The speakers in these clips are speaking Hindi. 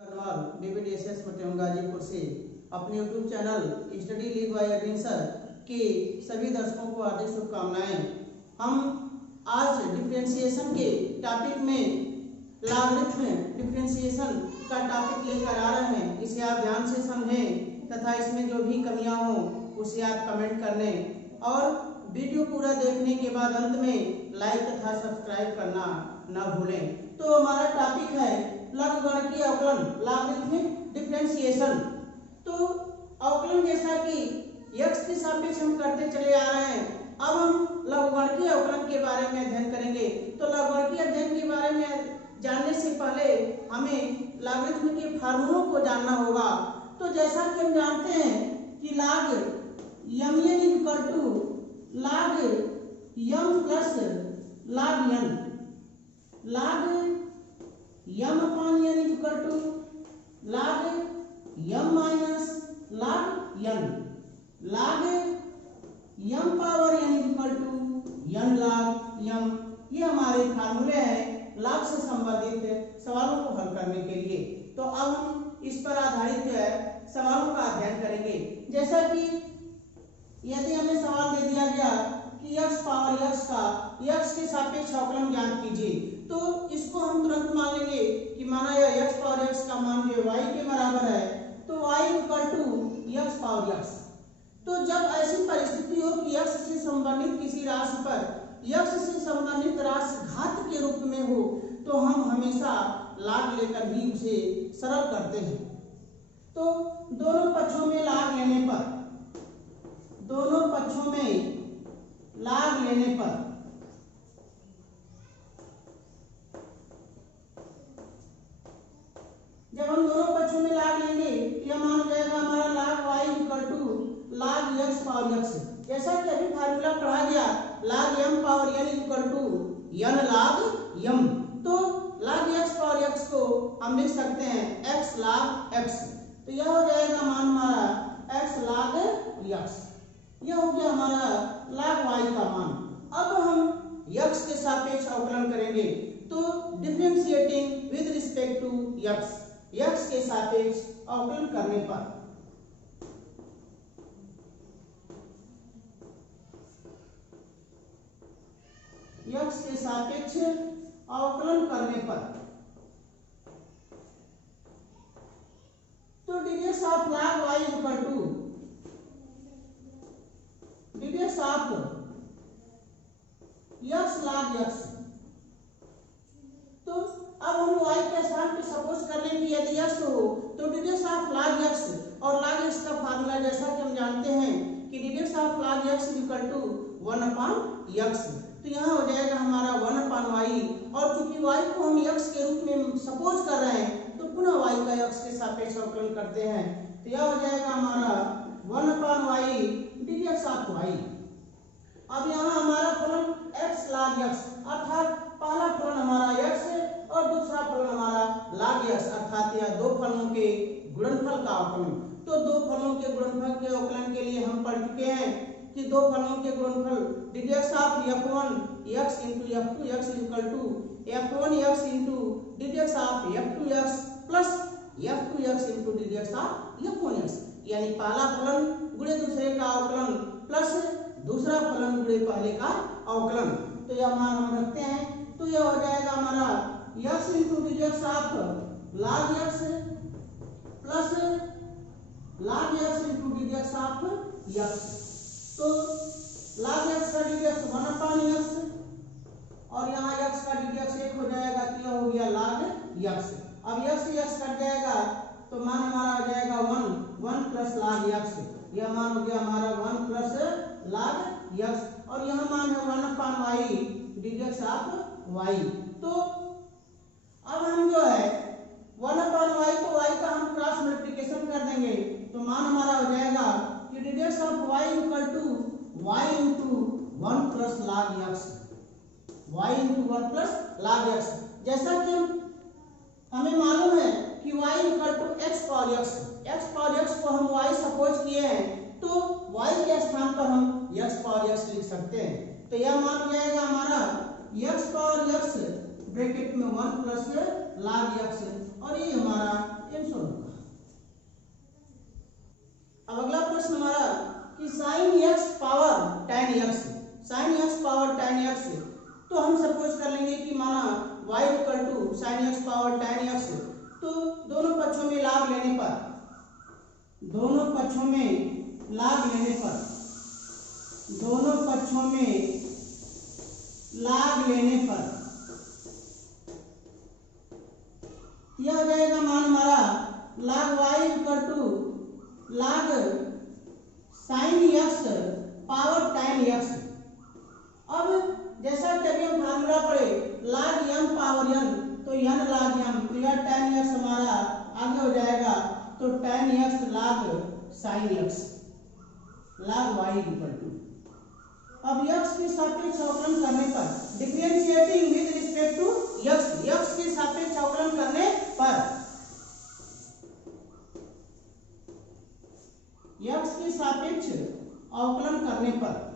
BBDSS मटेम गाजीपुर से अपने YouTube channel Study League by Adventure के सभी दर्शकों को हार्दिक शुभकामनाएं। हम आज डिफरेंशिएशन के टॉपिक में लॉगरिथम डिफरेंशिएशन का टॉपिक लेकर आ रहे हैं। इसे आप ध्यान से समझें तथा इसमें जो भी कमियां हो उसे आप कमेंट कर लें और वीडियो पूरा देखने के बाद अंत में लाइक तथा सब्सक्राइब करना न भूलें। तो हमारा टॉपिक है लघुगणकीय अवकलन लॉगरिथमिक डिफरेंशिएशन। तो अवकलन जैसा कि x के सापेक्ष हम करते चले आ रहे हैं, अब हम लघुगणकीय अवकलन के बारे में अध्ययन करेंगे। तो लघुगणकीय अध्ययन के बारे में जानने से पहले हमें लॉगरिथम के फार्मूलों को जानना होगा। तो जैसा कि हम जानते हैं कि log mn equal to log m plus log n, log m upon n equal to log m minus log n, log m power n equal to n log m। ये हमारे फार्मूले हैं लॉग से संबंधित सवालों को हल करने के लिए। तो अब हम इस पर आधारित जो है सवालों का अध्ययन करेंगे। जैसा कि यदि हमें सवाल दे दिया गया कि x पावर x का x के सापेक्ष अवकलन ज्ञात कीजिए, तो इसको हम तुरंत मान लेंगे कि माना यह x पावर x का मान जो y के बराबर है, तो y equal to x power x। तो जब ऐसी परिस्थिति हो कि x से संबंधित किसी राशि पर x से संबंधित राशि घात के रूप में हो, तो हम हमेशा log लेकर ही उसे सरल करते हैं। तो दोनों पक्षों में log लेने पर, दोनों पक्षों में log लेने पर जब हम दोनों पक्षों में log लेंगे तो यह मान जाएगा हमारा log y equal to log x power x। जैसा कि अभी फार्मूला पढ़ा गया log m power n equal to n log m। तो log x पावर x को हम लिख सकते हैं x log x। तो यह हो जाएगा मान हमारा x log x। यह हो गया हमारा log y का मान। अब हम x के सापेक्ष अवकलन करेंगे। तो differentiating with respect to x के सापेक्ष अवकलन करने पर x के सापेक्ष अवकलन करने पर तो ddx of log y equal to ddx of x log x। तो अब हम y के स्थान पे सपोज कर लें कि यदि x हो तो ddx ऑफ log x, और log x का फार्मूला जैसा कि हम जानते हैं कि ddx of log x equal to 1 upon x। तो यहाँ हो जाएगा हमारा 1 अपॉन y, और चूंकि y को हम x के रूप में सपोज कर रहे हैं तो पुनः y का x के सापेक्ष अवकलन करते हैं। तो यह हो जाएगा हमारा 1 upon y ddx of y। अब यहाँ हमारा फलन x log x, अर्थात पहला फलन हमारा x और दूसरा फलन हमारा log x, अर्थात यह दो फलनों के गुणनफल का अवकलन। तो दो फलनों के गुणनफल के अवकलन के लिए हम पढ़ चुके हैं कि दो फलनों के गुणनफल ddx of f1 x into f2 x equal to f1 x into ddx of f2 x plus f2 x into ddx of f1 x, यानी पहला फलन गुणे दूसरे का अवकलन प्लस दूसरा फलन गुणे पहले का अवकलन। तो यह मान हम रखते हैं। तो यह हो जाएगा हमारा x into ddx of log x plus log x into ddx of x। तो log x का ddx 1 अपॉन x, और यहाँ x का ddx 1 हो जाएगा, तो यह हो गया log x। अब x से x कट जाएगा तो मान हमारा हो जाएगा 1 प्लस log x। यह मान हो गया हमारा 1 प्लस log x, और यह मान है 1 upon y ddx of y। तो अब हम जो है 1 अपॉन y, तो y का हम क्रॉस मल्टीप्लिकेशन कर देंगे। तो मान हमारा हो जाएगा कि ddx of y equal to y into 1 plus log x, y into 1 plus log x। जैसा कि हमें मालूम है कि y equal to x power x को हम y सपोज किए हैं, तो y के स्थान पर हम x पावर x लिख सकते हैं। तो यह मान हो जाएगा हमारा x पावर x ब्रैकेट में 1 प्लस log x, और ये हमारा 100 होगा। अब अगला प्रश्न हमारा कि sine x power tan x, sine x power tan x, तो हम सपोज कर लेंगे कि माना y equal to sine x power tan x, तो दोनों पक्षों में लाभ लेने पर, दोनों पक्षों में लाभ लेने पर, दोनों पक्षों में लाभ लेने पर यह हो जाएगा मान हमारा लाग y इक्वल टू लाग sign x power tan x. अब जैसा कि अभी हम फार्मूला पढ़े लाग m पावर n, तो n लाग m, तो यह tan x हमारा आगे हो जाएगा, तो tan x log sine x log y equal to, अब x के सापेक्ष अवकलन करने पर, differentiating with respect to x, x के सापेक्ष अवकलन करने पर, x के सापेक्ष अवकलन करने पर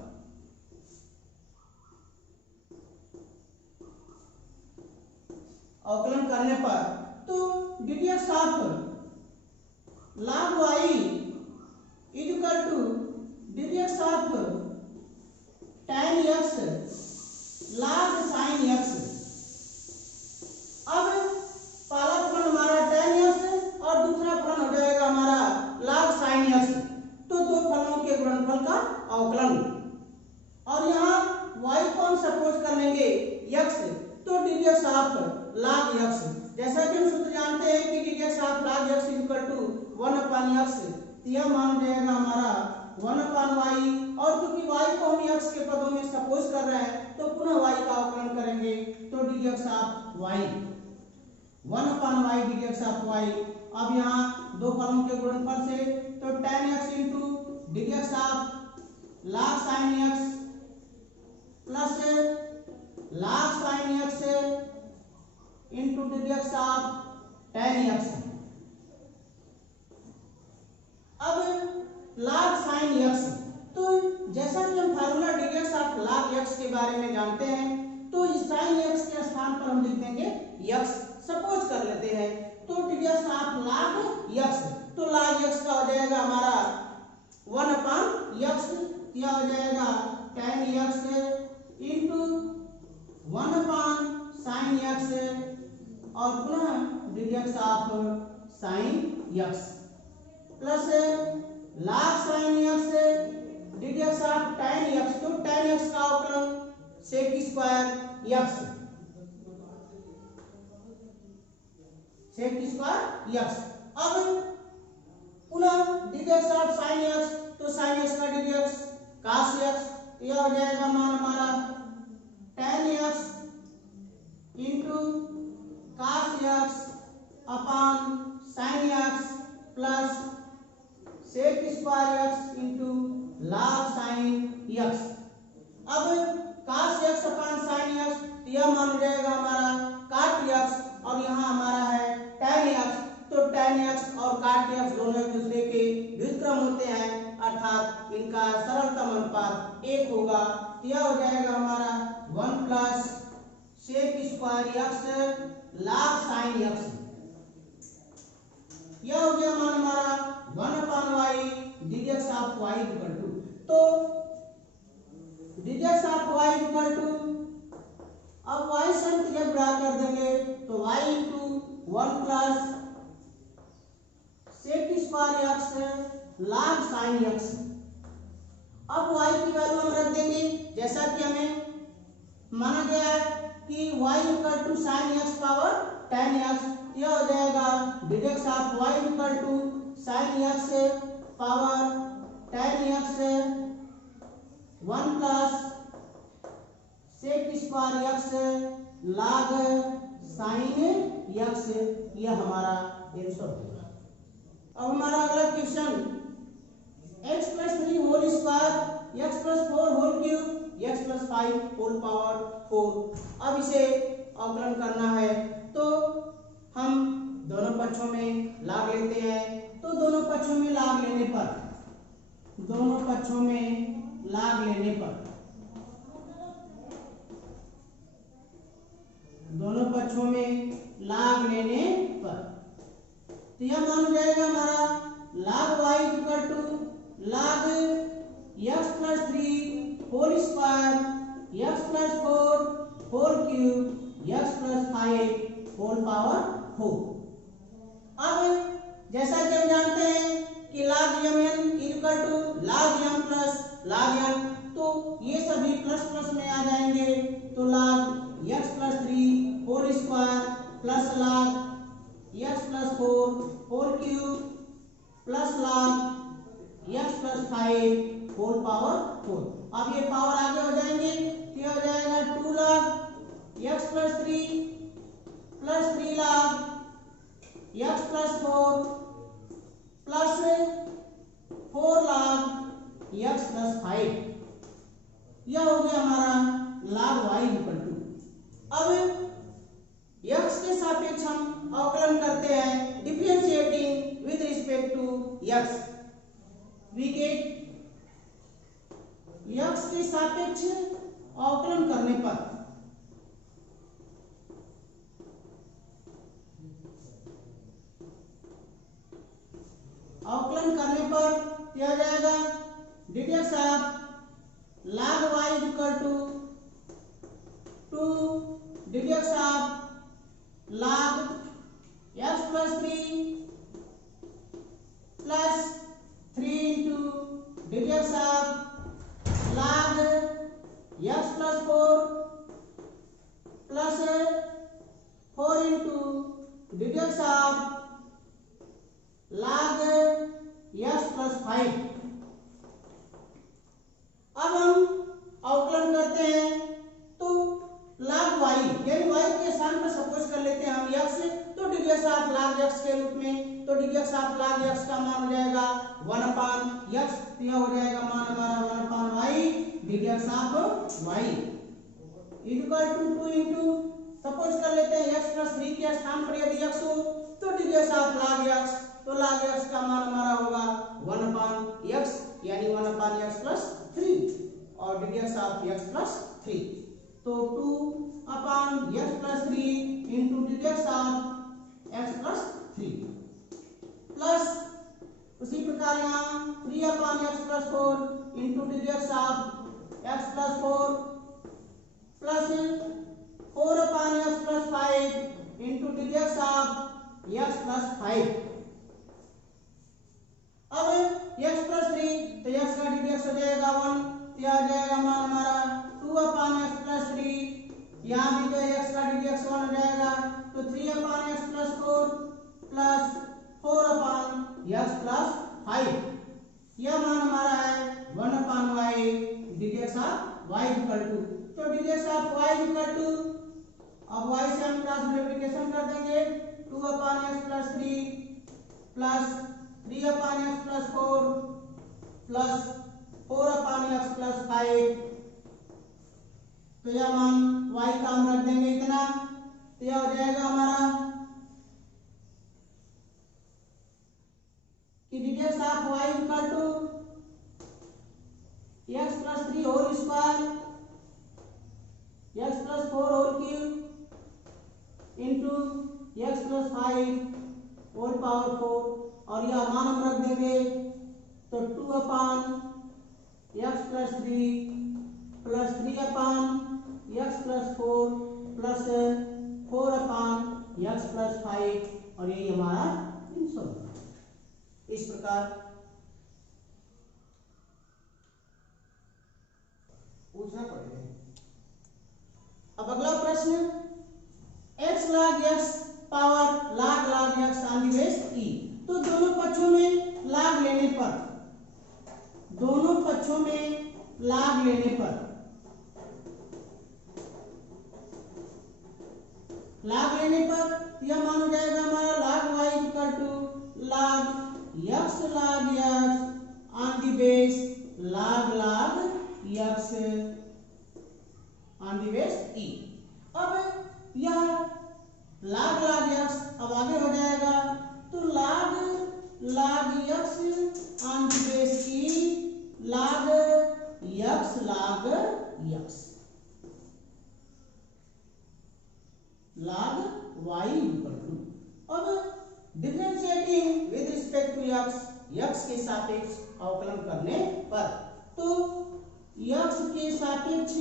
अवकलन करने पर तो dx of log y is equal to dx of tan x log sin x। अब पहला फलन हमारा tan x और दूसरा फलन हो जाएगा हमारा log sin x, तो दो फलनों के गुणनफल का अवकलन। और यहाँ y को हम सपोज कर लेंगे x, तो dx ऑफ log x, जैसा कि हम सूत्र जानते हैं कि dx of log x is equal to 1/x, यह मान जाएगा हमारा 1/y, और क्योंकि y को हम x के पदों में सपोज कर रहे हैं तो पुनः y का अवकलन करेंगे, तो dx of y 1/y dx of y। अब यहाँ दो फलों के गुणनफल से, तो tan x into dx of log sin x plus log sin x into dx of tan x। अब log sin x, तो जैसा कि हम formula dx of log x के बारे में जानते हैं, तो इस sin x के स्थान पर हम लिख देंगे x, सपोज कर लेते हैं, तो dx ऑफ log x, तो log x का हो जाएगा हमारा 1/x, यह हो जाएगा tan x into 1/sin x और पुनः dx of sin x plus log sin x dx of tan x, तो tan x का अवकलन sec square x, sec square x। अब पुनः dx ऑफ sin x, तो sin x का dx cos x, यह हो जाएगा मान हमारा tan x into cos x upon sin x plus sec square x into log sin x। अब cos x upon sin x, यह मान हो जाएगा हमारा cot x, और यहाँ हमारा है tan x, तो tan x और cot x दोनों एक दूसरे के व्युत्क्रम होते हैं, अर्थात इनका सरलतम अनुपात 1 होगा, यह हो जाएगा हमारा 1 plus sec square x log sin x, यह हो गया मान हमारा 1/y dx of y equal to, तो dx of y equal to, अब y संत जब गुणा कर देंगे तो y into 1 plus sec square x log sin x। अब y की वैल्यू हम रख देंगे, जैसा कि हमें माना गया है कि y equal to sin x power tan x, यह हो जाएगा dx of y equal to sin x power tan x 1 plus sec square x log sin x, यह हमारा आंसर होगा। अब हमारा अगला question x plus 3 whole square x plus 4 whole cube x plus 5 whole power 4। अब इसे अवकलन करना है, तो हम दोनों पक्षों में लाभ लेते हैं, तो दोनों पक्षों में लाभ लेने पर, दोनों पक्षों में लाभ लेने पर, दोनों पक्षों में लाभ लेने पर, तो यह मान हो जाएगा हमारा log y equal to log x plus 3 whole square x plus 4 whole cube x plus 5 whole power 4। अब जैसा कि हम जानते हैं कि log mn equal to log m plus log n, तो ये सभी प्लस प्लस में आ जाएंगे। तो log x plus 3 whole square plus log x plus 4 whole cube plus log x plus 5 whole power 4। अब ये पावर आगे हो जाएंगे, ये हो जाएगा 2 log x plus 3 plus 3 log x plus 4 plus 4 log x plus 5। यह हो गया हमारा log y इक्वल टू। अब x के सापेक्ष हम अवकलन करते हैं, differentiating with respect to x। We get x के सापेक्ष अवकलन करने पर क्या हो जाएगा, d dx of log y equal to 2 d dx of log x plus 3 plus 3 into d dx of log x plus 4 plus 4 into d dx of log x plus 5। अब हम अवकलन करते हैं, तो log y यानी y के स्थान पर सपोज कर लेते हैं हम x, तो डिडेक्स ऑफ log x के रूप में, तो डिडेक्स ऑफ log x का मान हो जाएगा 1/x, तो यह हो जाएगा मान हमारा 1/y d dx of y equal to 2 into suppose कर लेते हैं x प्लस 3 के स्थान पर यदि x हो तो डिडेक्स ऑफ log x, तो log x का मान हमारा होगा 1/x यानी 1/x प्लस 3 और डिडेक्स ऑफ x प्लस 3, तो 2/x plus 3 into d dx of x plus 3 plus उसी प्रकार यहाँ 3/x plus 4 into d dx of x plus 4 plus 4/x plus 5 into d dx of x plus 5। अब x प्लस 3 तो x का डिडेक्स हो जाएगा 1, तो आ जाएगा मान हमारा 2/x प्लस 3, यहाँ भी तो x का डिडेक्स 1 हो जाएगा, तो 3/x plus 4 plus 4/x plus 5। यह मान हमारा है 1/y d dx of y equal to, तो d dx of y equal to, अब y से हम क्रॉस मल्टीप्लिकेशन कर देंगे, 2/x plus 3 plus 3/x plus 4 plus 4/x plus 5, तो यह मान y का हम रख देंगे इतना, तो यह हो जाएगा हमारा कि d dx of y equal to x plus 3 whole square x plus 4 whole cube into x plus 5 whole power 4, और यह मान हम रख देंगे, तो 2/x plus 3 plus 3/x plus 4 plus 4/x plus 5, और यही हमारा आंसर। इस प्रकार पूछना पड़ेगा। अब अगला प्रश्न, x log x power log x on the base e, तो दोनों पक्षों में लाग लेने पर, दोनों पक्षों में लाग लेने पर, लाग लेने पर यह मान हो जाएगा हमारा log y equal to log x on the base log x on the base e। अब यह log x अब आगे हो जाएगा, तो log x on the base e log x log y equal to, अब डिफरेंशिएटिंग यक्स के सापेक्ष अवकलन करने पर। तो यक्स के सापेक्ष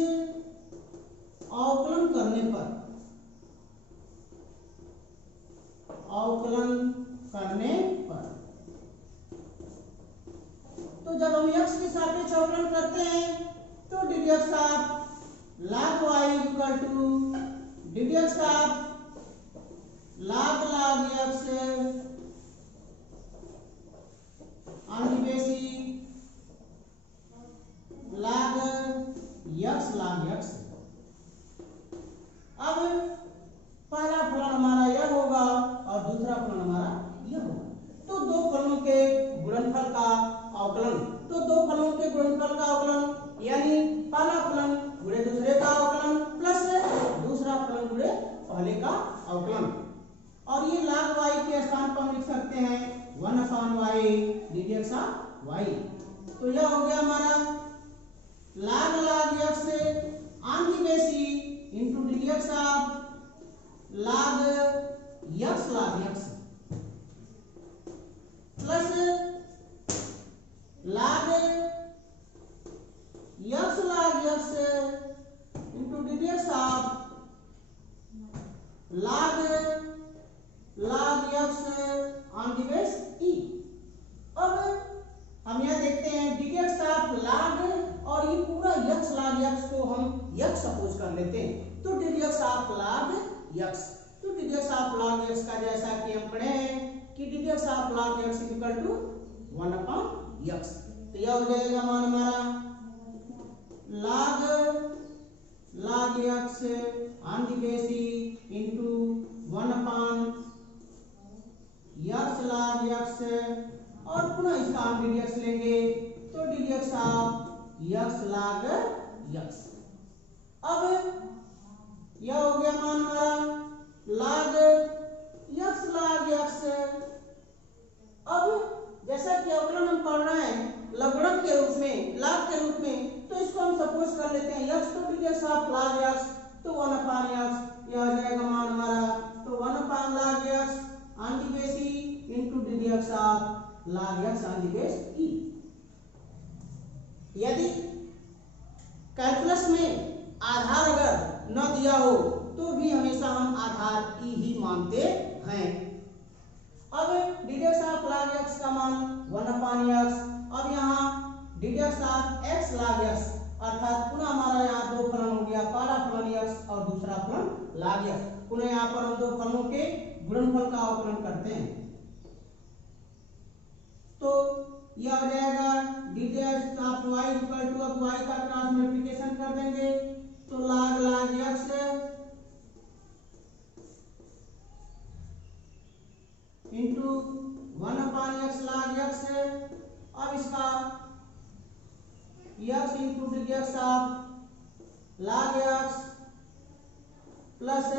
अवकलन करने पर, तो जब हम यक्स के सापेक्ष अवकलन करते हैं तो d d x of log y equal to d d x of log x on the basis log x। अब पहला फलन हमारा यह होगा और दूसरा फलन हमारा यह होगा। तो दो फलनों के गुणनफल का अवकलन, यानी पहला फलन गुणे दूसरे का अवकलन प्लस दूसरा फलन गुणे पहले का अवकलन। और ये log y के स्थान पर हम लिख सकते हैं 1/y D d x of y। तो यह हो गया हमारा log x on the basis into D d x of log x plus log x into D d x of log x on the base e। अब हम यह देखते हैं D d x of log और ये पूरा x log x को हम x सपोज कर लेते हैं। तो d d x of log x, तो d d x of log x का जैसा कि हम पढ़े हैं कि d d x of log x equal to 1/x। तो यह हो जाएगा मान हमारा log x on the basis into 1/x log x और पुनः इसका हम डी डी एक्स लेंगे तो d d x of x log x। अब यह हो गया मान हमारा log x log x। अब जैसा कि अवकलन हम पढ़ रहे हैं लघुगणक के रूप में, log के रूप में, तो इसको हम सपोज कर लेते हैं x तो d d x of log x तो 1/x। यह हो जाएगा मान हमारा तो 1/log x on the basis into D d x of log x on the base e। यदि कैलकुलस में आधार अगर न दिया हो तो भी हमेशा हम आधार e ही मानते हैं। अब D d x of log x का मान 1/x। अब यहाँ D d x of x log x अर्थात पुनः हमारा यहाँ दो फलन हो गया, पहला फलन x और दूसरा फलन log x। पुनः यहाँ पर हम दो फलनों के गुणनफल का अवकलन करते हैं तो यह हो जाएगा d d x of y equal to, अब y का क्रॉस मल्टीप्लिकेशन कर देंगे तो log x into 1/x log x। अब इसका x into d d x of log x plus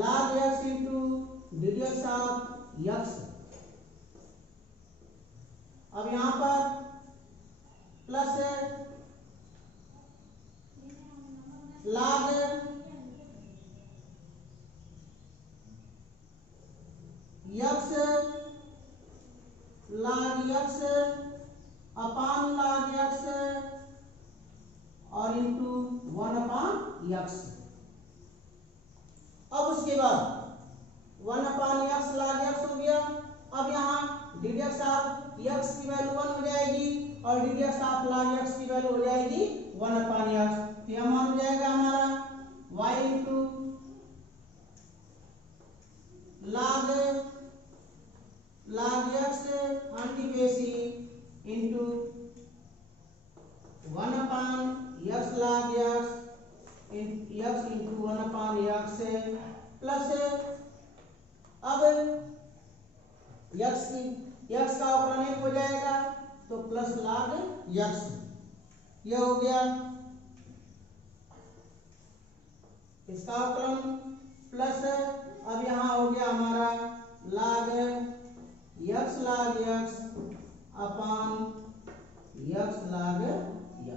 log x into d d x of x। अब यहाँ पर plus log x upon log x और इंटू 1/x। अब उसके बाद 1/x log x हो गया। अब यहाँ D d x of x की वैल्यू 1 हो जाएगी और D d x of log x की वैल्यू हो जाएगी 1/x। तो यह मान हो जाएगा हमारा y into log x on the basis into 1/x log x into 1/x plus अब x का अवकलन 1 हो जाएगा तो प्लस log x। यह हो गया इसका अवकलन प्लस अब यहाँ हो गया हमारा log x log x अपान x log x।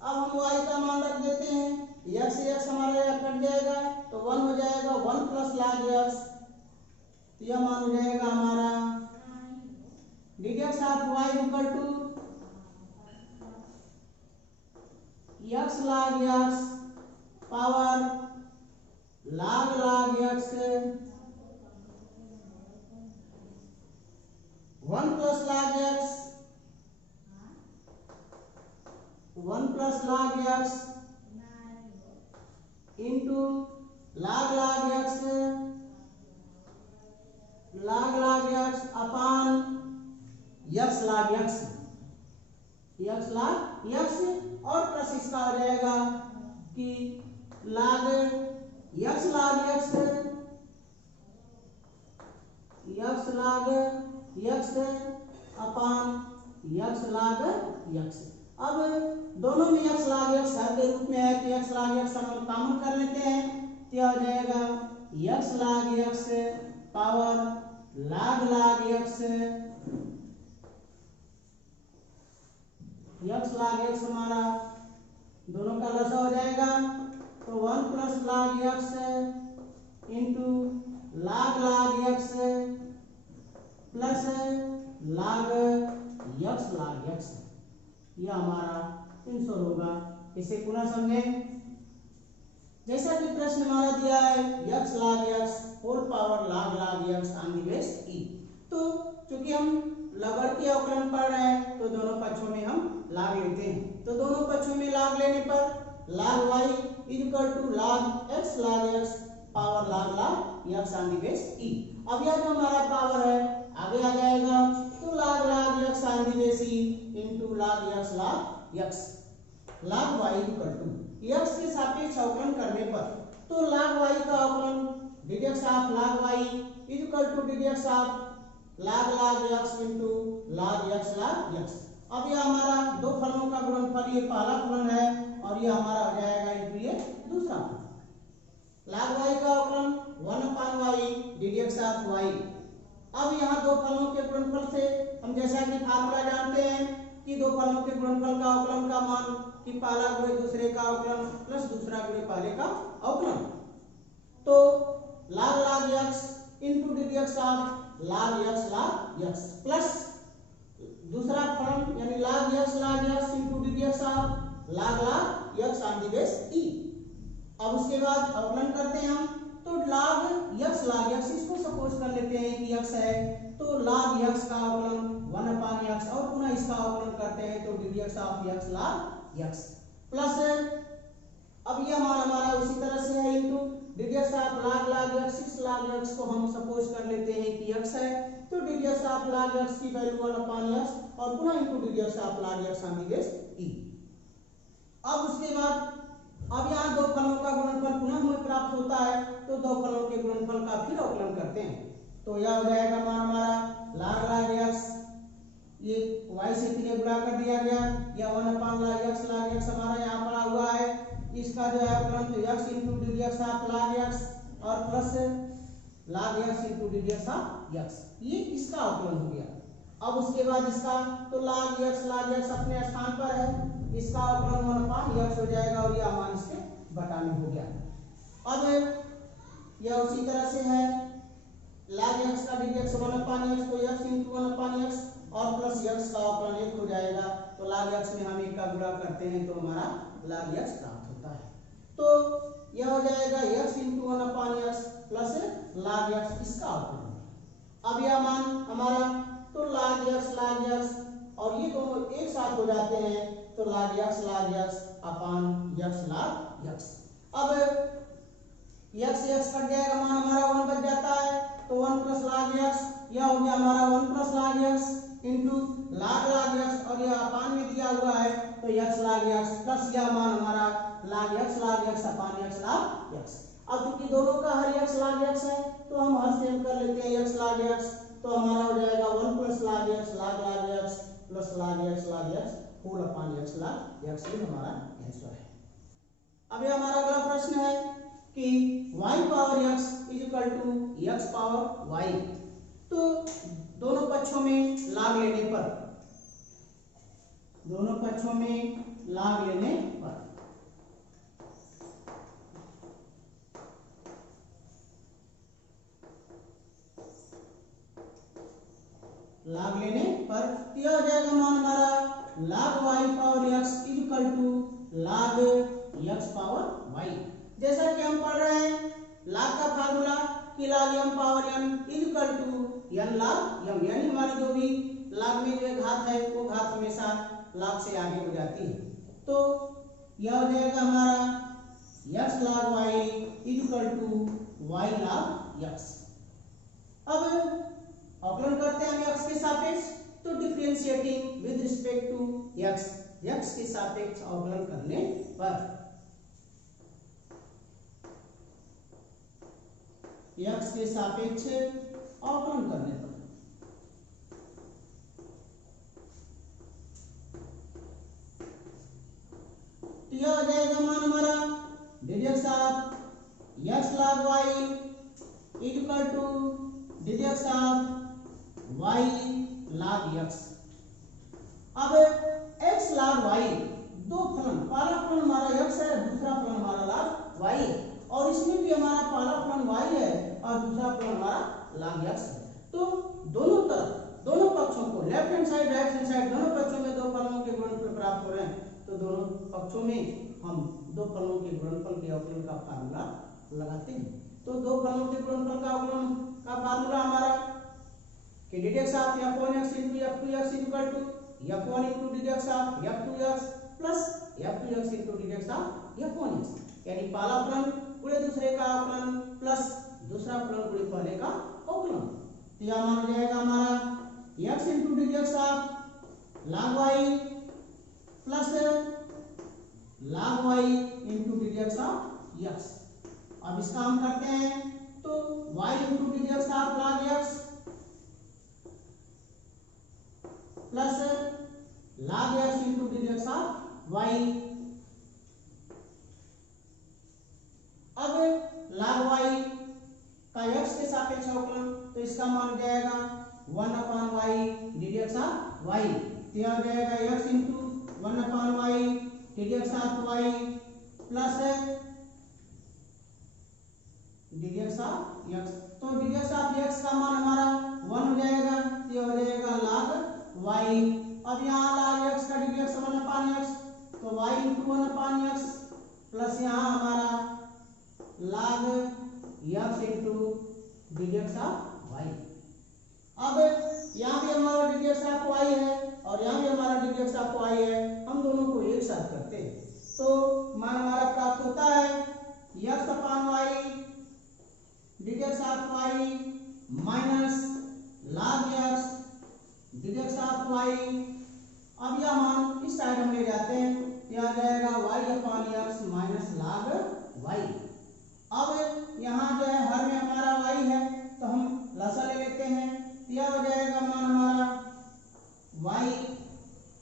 अब हम y का मान रख देते हैं, x हमारा यह कट जाएगा तो 1 हो जाएगा 1 प्लस log x। तो यह मान हो जाएगा हमारा ddx of y equal to x log x power log x 1 plus log x 1 plus log x into log x upon x log x और प्लस इसका हो जाएगा कि log x log x upon x log x। अब दोनों में x log x हर के रूप में है तो x log x हम लोग कॉमन कर लेते हैं तो यह हो जाएगा x log x power log x x log x हमारा दोनों का लसा हो जाएगा तो 1 plus log x into log x plus log x यह हमारा आंसर होगा। इसे पुनः समझें। जैसा कि प्रश्न हमारा दिया है x log x whole power log x on the base e। तो चूंकि हम लघुगणकीय अवकलन पढ़ रहे हैं तो दोनों पक्षों में हम log लेते हैं। तो दोनों पक्षों में log लेने पर log y equal to log x log x power log x on the base e। अब यह जो हमारा पावर है आगे आ जाएगा तो log x on the base e into log x log y equal to x के सापेक्ष अवकलन करने पर तो log y का अवकलन ddx of log y equal to ddx of log x into log x log x। अब यह हमारा दो फलनों का गुणनफल ये पहला फलन है और ये हमारा हो जाएगा इनटू ये दूसरा फलन। log y का अवकलन 1/y ddx ऑफ y। अब यहाँ दो फलनों के गुणनफल से हम जैसा कि फार्मूला जानते हैं कि दो फलनों के गुणनफल का अवकलन का मान कि पहला गुणे दूसरे का अवकलन प्लस दूसरा गुणे पहले का अवकलन। तो log x into ddx of log x plus दूसरा फलन यानी log x into ddx of log x on the base e। अब उसके बाद अवकलन करते हैं हम तो log x इसको सपोज कर लेते हैं कि x है तो log x का अवकलन 1/x और पुनः इसका अवकलन करते हैं तो ddx of x log x plus अब ये हमारा उसी तरह से है into ddx of log x इस log x को हम सपोज कर लेते हैं कि x है तो ddx ऑफ log x की वैल्यू 1/x और पुनः into ddx of log x on the base e। अब उसके बाद अब यहाँ दो फलनों का गुणनफल पुनः हमें प्राप्त होता है तो दो फलनों के गुणनफल का फिर अवकलन करते हैं तो यह हो जाएगा हमारा log x ये y से 3 गुणा कर दिया गया यह 1/log x हमारा यहाँ पड़ा हुआ है इसका जो है अवकलन तो x into ddx of log x और plus log x into ddx of x ये इसका अवकलन हो गया। अब उसके बाद इसका तो log x अपने स्थान पर है इसका अवकलन 1/x हो जाएगा और यह मान इसके बटा में हो गया। अब यह उसी तरह से है log x का ddx 1/x तो x इनटू 1/x और प्लस x का अवकलन 1 हो जाएगा तो log x में हम 1 का गुणा करते हैं तो हमारा log x प्राप्त होता है। तो यह हो जाएगा x into 1/x plus log x इसका अवकलन। अब यह मान हमारा तो log x और ये दोनों एक साथ हो जाते हैं तो log x upon x log x। अब x कट जाएगा मान हमारा 1 बच जाता है तो 1 प्लस log x यह हो गया हमारा 1 plus log x into log x और यह अपान में दिया हुआ है तो x log x प्लस यह मान हमारा log x upon x log x। अब क्योंकि दोनों का हर x log x है तो हम हर सेम कर लेते हैं x log x तो हमारा हो जाएगा 1 plus log x plus log x whole upon x log x ये हमारा आंसर है। अब ये हमारा अगला प्रश्न है कि y power x equal to x power y। तो दोनों पक्षों में log लेने पर लाभ लेने पर यह हो जाएगा मान हमारा log y power x equal to log x power y। जैसा कि हम पढ़ रहे हैं log का फार्मूला कि log m power n equal to n log m, यानी हमारी जो भी log में जो घात है वो घात हमेशा log से आगे हो जाती है। तो यह हो जाएगा हमारा x log y equal to y log x। अब अवकलन करते हैं हम x के सापेक्ष, तो differentiating with respect to x के सापेक्ष अवकलन करने पर x के सापेक्ष अवकलन करने पर तो यह हो जाएगा मान हमारा dx of x log y equal to dx of y log x। अब x log y दो फलन, पहला फलन हमारा x है, दूसरा फलन हमारा log y है, और इसमें भी हमारा पहला फलन y है और दूसरा फलन हमारा log x है। तो दोनों तरफ दोनों पक्षों को left hand side right hand side दोनों पक्षों में दो फलनों के गुणनफल प्राप्त हो रहे हैं, तो दोनों पक्षों में हम दो फलनों के गुणनफल के अवकलन का फार्मूला लगाते हैं। तो दो फलनों के गुणनफल का अवकलन का फार्मूला हमारा कि dx of f1x into f2x equal to f1 into dx of f2x plus f2x into dx of f1x, यानी पहला फलन गुणे दूसरे का अवकलन प्लस दूसरा फलन गुणे पहले का अवकलन। तो यह मान जाएगा हमारा x into dx of log y plus log y into dx of x। अब इसका हम करते हैं तो y into dx of log x plus log x into dx of y। अब log y का x के सापेक्ष अवकलन, तो इसका मान हो जाएगा 1/y dx ऑफ y। तो यह हो जाएगा x into 1/y dx of y plus dx of x। तो dx ऑफ x का मान हमारा 1 हो जाएगा, तो यह हो जाएगा log y। अब यहाँ log x का dx 1/x, तो y into 1/x प्लस यहाँ हमारा log x into dx of y। अब यहाँ भी हमारा dx ऑफ y है और यहाँ भी हमारा dx ऑफ y है, हम दोनों को एक साथ करते हैं तो मान हमारा प्राप्त होता है x/y dx of y minus log x dx of y। अब यह मान इस साइड हम ले जाते हैं, यह आ जाएगा y/x माइनस log y। अब यहाँ जो है हर में हमारा y है तो हम लसा ले लेते हैं, यह हो जाएगा मान हमारा y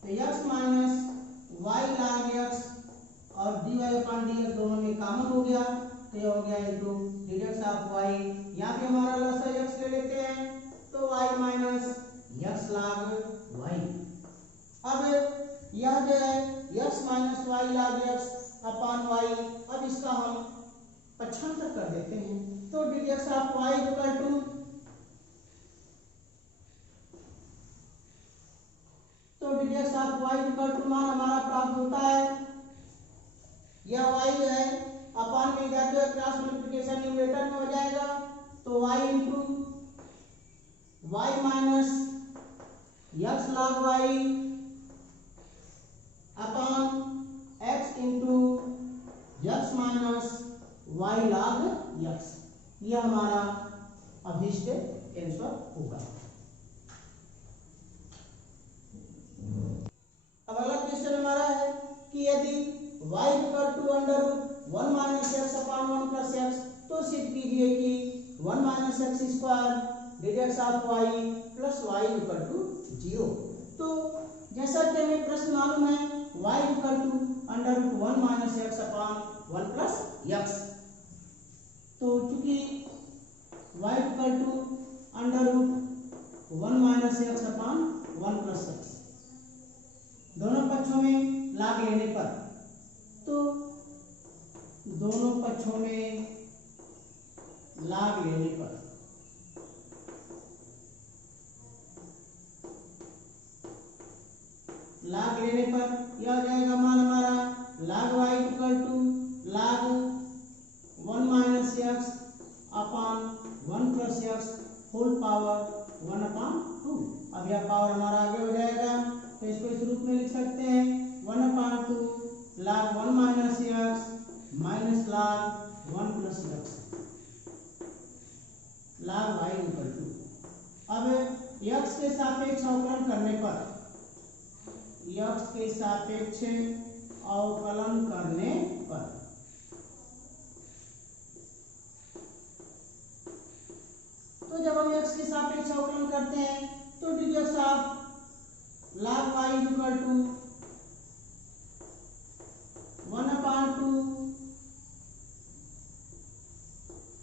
तो x minus y log x और dy/dx दोनों में कॉमन हो गया, तो यह हो गया इनटू dx ऑफ y। यहाँ पे हमारा लसा x ले लेते हैं तो y minus x log y। अब यह जो है x minus y log x upon y, अब इसका हम पक्षांतर कर देते हैं तो dx of y equal to dx of y equal to मान हमारा प्राप्त होता है, यह y जो है अपॉन में जाते हुए क्रॉस मल्टीप्लिकेशन न्यूमरेटर में हो जाएगा, तो y into y minus x log y upon x into x minus y log x, यह हमारा अभिष्ट आंसर होगा। अब अगला क्वेश्चन हमारा है कि यदि y equal to under root 1 minus x upon 1 plus x, तो सिद्ध कीजिए कि 1 minus x square dx of y plus y equal to 0। तो जैसा कि हमें प्रश्न मालूम है y equal to under root 1 minus x upon 1 plus x, तो चूंकि y equal to under root 1 minus x upon 1 plus x दोनों पक्षों में लाग लेने पर, तो दोनों पक्षों में लाग लेने पर सापेक्ष अवकलन करने पर, x के सापेक्ष अवकलन करने पर तो जब हम x के सापेक्ष अवकलन करते हैं तो dx of log y equal to 1/2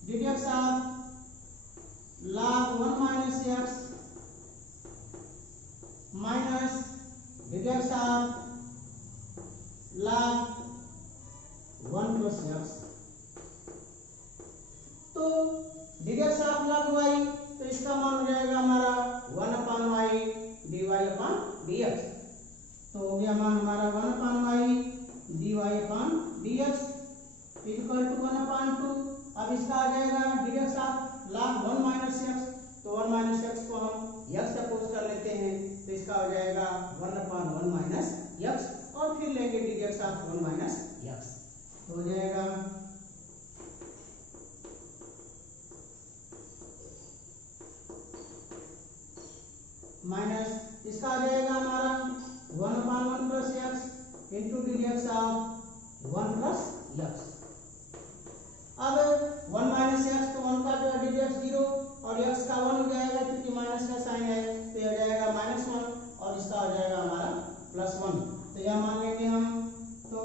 dx of log 1 minus x minus dx of log 1 plus x। तो dx of log y तो इसका मान हो जाएगा हमारा 1/y dy/dx। तो हो गया मान हमारा 1/y dy/dx इक्वल टू 1/2। अब इसका आ जाएगा dx of log 1 minus x। तो 1 minus x को हम x सपोज कर लेते हैं तो इसका हो जाएगा 1/1 minus x और फिर लेंगे dx of 1 minus x तो हो जाएगा माइनस इसका आ जाएगा हमारा 1/1 plus x into dx of 1 plus x। अब 1 minus x तो 1 का जो है dx 0 और x का 1 हो जाएगा क्योंकि माइनस का साइन है तो ये हो जाएगा -1 और इसका हो जाएगा हमारा +1। तो यह मान लेंगे हम तो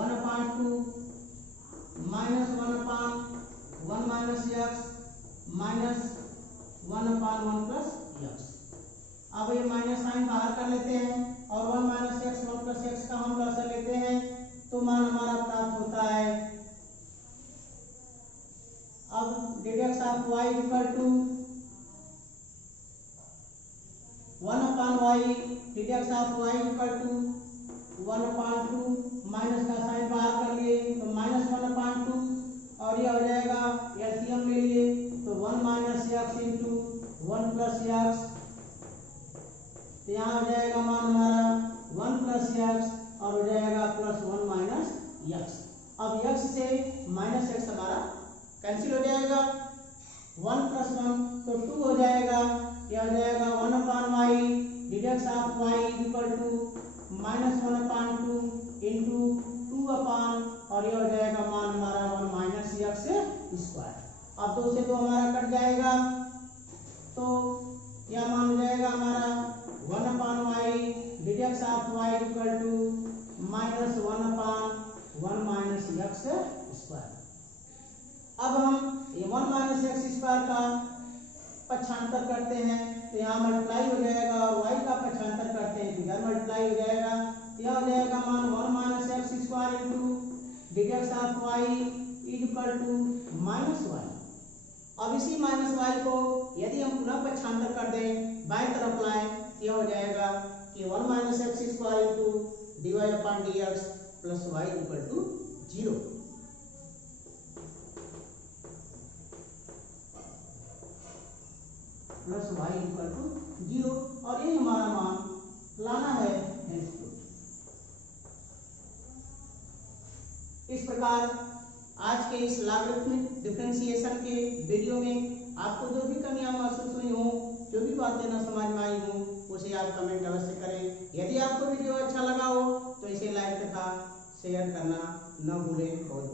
1/2 -1/1 minus x minus 1/1 plus x। अब ये माइनस साइन बाहर कर लेते हैं और 1 minus x 1 plus x का हम लॉस लेते हैं तो मान हमारा प्राप्त होता है। अब dx of y equal to 1/y dx of y equal to 1/2 minus का साइन बाहर कर लिए तो -1/2 और ये हो जाएगा एलसीएम ले लिए तो 1 minus x into 1 plus x तो यहाँ हो जाएगा मान हमारा 1 plus x और हो जाएगा +1 minus x। अब x से माइनस x हमारा कैंसिल हो जाएगा 1 plus 1 तो 2 हो जाएगा। यह हो जाएगा 1/y dx of y equal to -1/2 into 2 और यह हो जाएगा मान हमारा 1 minus x स्क्वायर। अब 2 से 2 हमारा कट जाएगा तो यह मान हो जाएगा हमारा 1/y dx of y equal to -1/1 minus x square. अब हम ये 1 minus x स्क्वायर का पक्षांतर करते हैं तो यहाँ मल्टीप्लाई हो जाएगा और y का पक्षांतर करते हैं तो इधर मल्टीप्लाई हो जाएगा। यह हो जाएगा मान 1 minus x square into dx of y equal to -y। अब इसी -y को यदि हम पुनः पक्षांतर कर दें बाएं तरफ लाएं तो यह हो जाएगा कि 1 minus x square into dy/dx plus y equal to 0। Plus y equal to 0 और ये हमारा मान लाना है। इस प्रकार आज के इस लॉगरिथमिक डिफरेंशिएशन के वीडियो में आपको जो भी कमियां महसूस हुई हो, जो भी बातें न समझ में आई हो, उसे आप कमेंट अवश्य करें। यदि आपको वीडियो अच्छा लगा हो तो इसे लाइक तथा शेयर करना न भूलें। बहुत